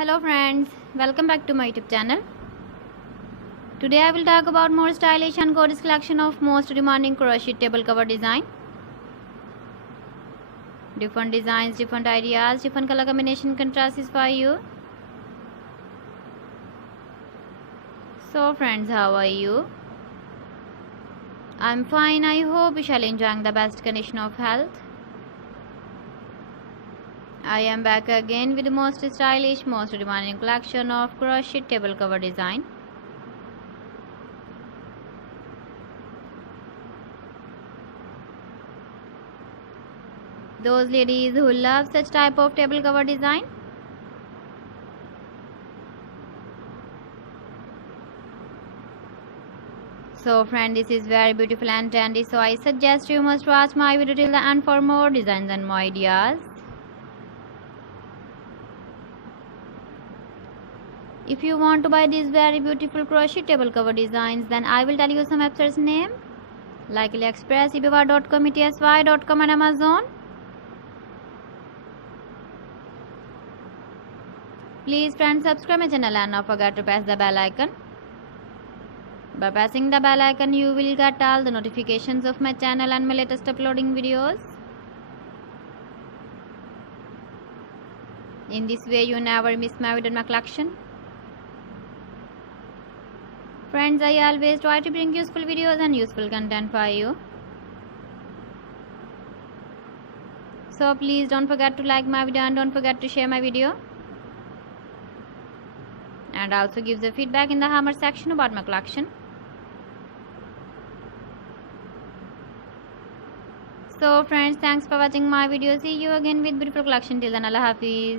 Hello friends, welcome back to my YouTube channel. Today I will talk about more stylish and gorgeous collection of most demanding crochet table cover design. Different designs, different ideas, different color combination contrasts for you. So friends, how are you? I'm fine. I hope you shall enjoying the best condition of health. I am back again with the most stylish, most demanding collection of crochet table cover design. Those ladies who love such type of table cover design, so friend, this is very beautiful and trendy, so I suggest you must watch my video till the end for more designs and more ideas. If you want to buy these very beautiful crochet table cover designs, then I will tell you some websites name like AliExpress, eBay.com, ETSY.com and Amazon. Please friends, subscribe my channel and not forget to press the bell icon. By pressing the bell icon, you will get all the notifications of my channel and my latest uploading videos. In this way, you never miss my video in my collection. Friends, I always try to bring useful videos and useful content for you. So please don't forget to like my video and don't forget to share my video. And also give the feedback in the comment section about my collection. So friends, thanks for watching my video. See you again with beautiful collection. Till then, Allah Hafiz.